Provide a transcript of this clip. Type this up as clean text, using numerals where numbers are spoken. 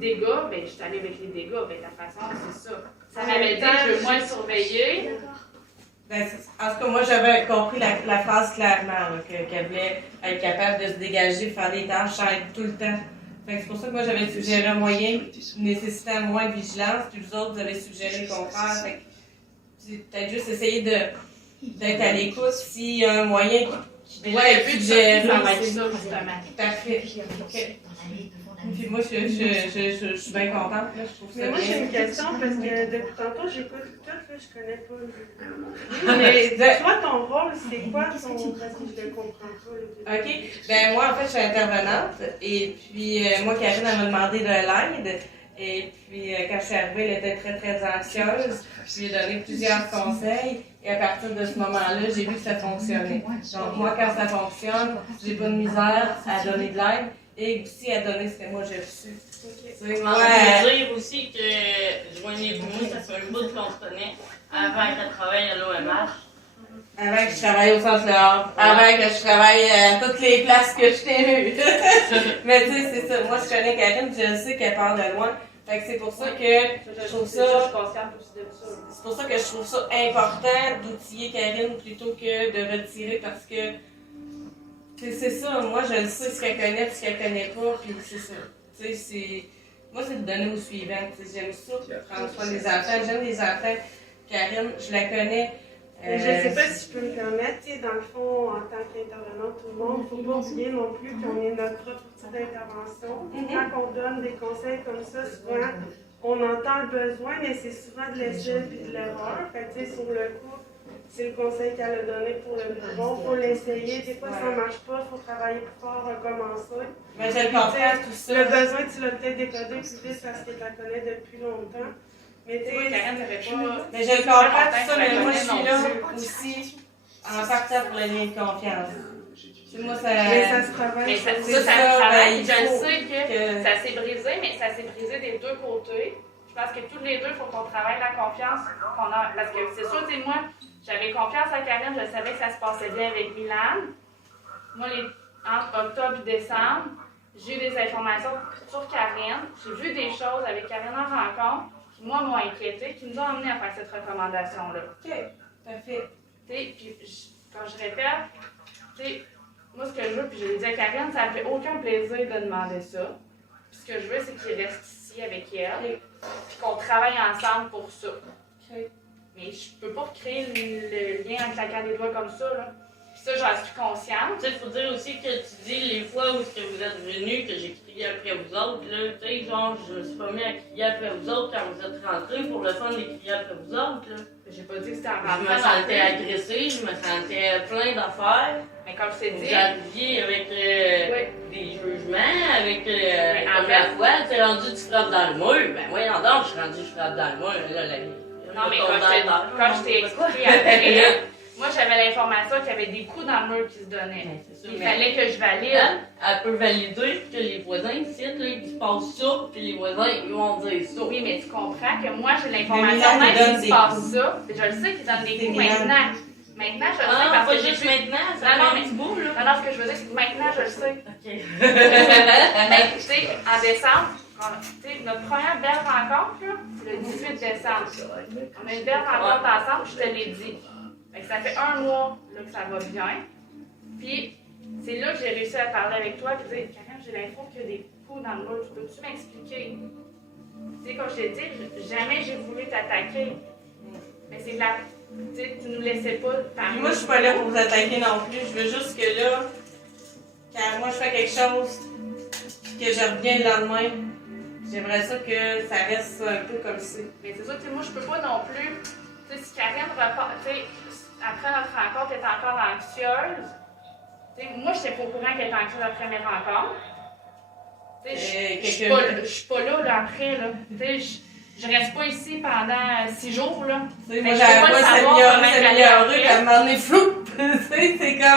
dégâts, ben, je suis allée avec les dégâts. Ben, la façon, c'est ça. Ça m'avait dit, je veux moins le surveiller. Ben, en tout cas, moi, j'avais compris la phrase clairement, là, qu'elle voulait être capable de se dégager, faire des tâches sans être tout le temps. Fait que c'est pour ça que moi, j'avais suggéré un moyen nécessitant moins de vigilance, puis vous autres, vous avez suggéré le contraire. Fait que c'est peut-être juste essayer d'être à l'écoute s'il y a un moyen qui doit être suggéré. Ça va être ça, justement. Parfait. Okay. Puis moi, je suis bien contente. Là. Je trouve ça mais moi, bien. j'ai une question parce que depuis tantôt, j'écoute tout, là, je connais pas. Mais toi, ton rôle, c'est quoi ton. Parce que je ne comprends pas. Là. OK. Ben moi, en fait, je suis intervenante. Et puis, moi, Karine, elle m'a demandé de l'aide. Et puis, quand je suis arrivée, elle était très, très anxieuse. Je lui ai donné plusieurs conseils. Et à partir de ce moment-là, j'ai vu que ça fonctionnait. Donc, moi, quand ça fonctionne, j'ai pas de misère à donner de l'aide. Et aussi à donner ce que moi j'ai reçu. Je veux dire aussi que joignez-vous, ça fait un bout qu'on se connaît, avant qu'elle travaille à l'OMH. Avant que je travaille au centre Laure, avant que je travaille à toutes les places que je t'ai eues. Mais tu sais, c'est ça. Moi, je connais Karine, je sais qu'elle part de loin. Fait que c'est pour ça que je trouve ça. Je suis consciente aussi de ça. C'est pour ça que je trouve ça important d'outiller Karine plutôt que de retirer parce que. C'est ça, moi je le sais ce qu'elle connaît, ce qu'elle connaît pas, puis c'est ça. Tu sais, c'est. Moi, c'est de donner au suivant. J'aime ça, prendre soin des enfants. J'aime les enfants. Karine, je la connais. Je ne sais pas si je peux me permettre, dans le fond, en tant qu'intervenant, tout le monde, il ne faut pas oublier non plus qu'on est notre propre petite intervention. Quand on donne des conseils comme ça, souvent, on entend le besoin, mais c'est souvent de l'échelle et de l'erreur. Fait que, sur le coup, c'est le conseil qu'elle a donné pour le plus bon. Il faut l'essayer. Des fois, ça ne marche pas. Il faut travailler plus fort, recommencer. Mais je le comprends, tout ça. Le besoin, tu l'as peut-être décodé plus vite parce que tu la connais depuis longtemps. Mais tu sais, Karine n'avait pas. Mais je le comprends, tout ça, mais moi, je suis là aussi en partant pour le lien de confiance. Moi, ça. mais ça se travaille. Mais ça c'est se ça, travaille. ben, Je le il faut sais que que- ça s'est brisé, mais ça s'est brisé des deux côtés. Je pense que tous les deux, il faut qu'on travaille la confiance qu'on a. Parce que c'est sûr, tu sais, moi, j'avais confiance à Karine, je savais que ça se passait bien avec Milan. Moi, entre octobre et décembre, j'ai eu des informations sur Karine. J'ai vu des choses avec Karine en rencontre qui, moi, m'ont inquiété, qui nous ont amené à faire cette recommandation-là. OK, parfait. Tu sais, puis quand je répète, tu sais, moi, ce que je veux, puis je l'ai dit à Karine, ça ne me fait aucun plaisir de demander ça. Puis ce que je veux, c'est qu'il reste ici avec elle, puis qu'on travaille ensemble pour ça. OK. Mais je peux pas créer le lien en claquant des doigts comme ça, là. Puis ça, j'en suis consciente. Tu sais, il faut dire aussi que tu dis les fois où que vous êtes venus, que j'ai crié après vous autres, là, tu sais, genre, je me suis pas mis à crier après vous autres quand vous êtes rentrés pour le fun de crier après vous autres, là. J'ai pas dit que c'était en Je rentrant me non sentais plus. agressée, je me sentais plein d'affaires. Mais comme je t'ai Vous dit, arriviez avec oui. des jugements, avec en comme fait- la fois, tu es rendu, tu frappes dans le mur. Ben voyons donc, je suis rendu, je frappe dans le mur. Là, Non, mais quand je t'ai expliqué après, moi, j'avais l'information qu'il y avait des coups dans le mur qui se donnaient. Ben, c'est ça, Il mais fallait que je valide. elle peut valider que les voisins ici, là, ils se passent ça, puis les voisins, ils vont dire ça. Oui, mais tu comprends que moi, j'ai Mais l'information, Milan, il même donne s'il des se passe coups. ça, puis je le sais qu'il donne des C'est coups Milan. maintenant. Maintenant, je le sais Ah, parce pas que j'ai juste vu. maintenant, ça Non, fait non, un mais- petit bout, là. Non, non, ce que je veux dire, c'est que maintenant, je le sais. OK. Mais tu sais, en décembre, tu sais, notre première belle rencontre, là, c'est le 18 décembre. On a une belle rencontre ensemble, je te l'ai dit. Fait que ça fait un mois là, que ça va bien. Puis, c'est là que j'ai réussi à parler avec toi et dire, Karine, j'ai l'info qu'il y a des coups dans le mur, tu peux-tu m'expliquer? Tu sais, comme je t'ai dit, jamais j'ai voulu t'attaquer. Mais c'est de la. Tu sais, tu nous laissais pas parler. Puis moi, je suis pas là pour vous attaquer non plus. Je veux juste que là, quand moi je fais quelque chose, puis que je reviens le lendemain, j'aimerais ça que ça reste un peu comme ça. Mais c'est ça, tu sais, moi, je peux pas non plus. Tu sais, si Karine repart, tu sais, après notre rencontre, elle est encore anxieuse. Tu sais, moi, je n'étais pas au courant qu'elle était anxieuse après mes rencontres. Tu sais, je suis pas là, après, là. Tu sais, je reste pas ici pendant 6 jours, là. Tu sais, Mais moi, je peux pas j'avais le pas savoir comment s'améliorer, elle allait puis à un moment donné, flou! Tu sais, c'est comme.